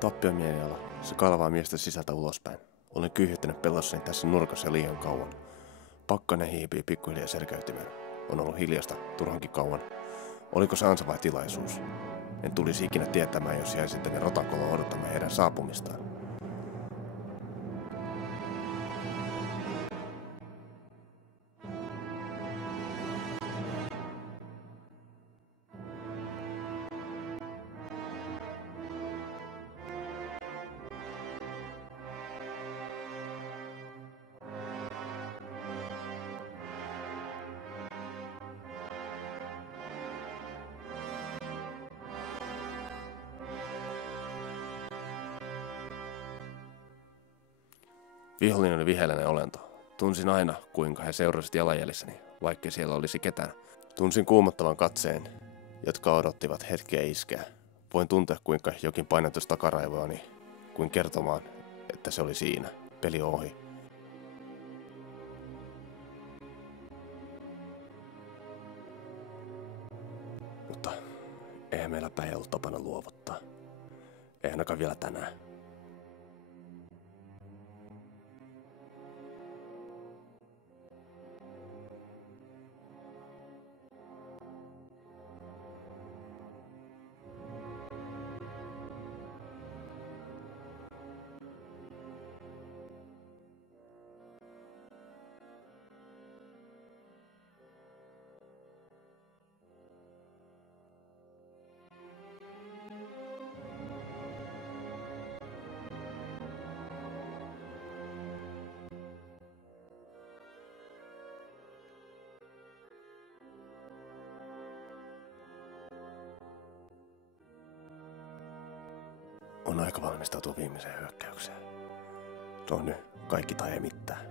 Tappiomieliala. Se kalvaa miestä sisältä ulospäin. Olen kyyhjyttänyt pelossani tässä nurkassa liian kauan. Pakkanen hiipii pikkuhiljaa selkäytimeen. On ollut hiljasta turhankin kauan. Oliko se ansa vai tilaisuus? En tulisi ikinä tietämään, jos jäisin tänne rotakolla odottamaan heidän saapumistaan. Vihollinen oli viheliäinen olento. Tunsin aina, kuinka he seurasivat jalanjäljessäni, vaikkei siellä olisi ketään. Tunsin kuumottavan katseen, jotka odottivat hetkeä iskeä. Voin tuntea, kuinka jokin painatus takaraivoani, kuin kertomaan, että se oli siinä. Peli on ohi. Mutta eihän meillä päin ollut tapana luovuttaa. Ei ainakaan vielä tänään. On aika valmistautua viimeiseen hyökkäykseen. Se on nyt kaikki tai ei mitään.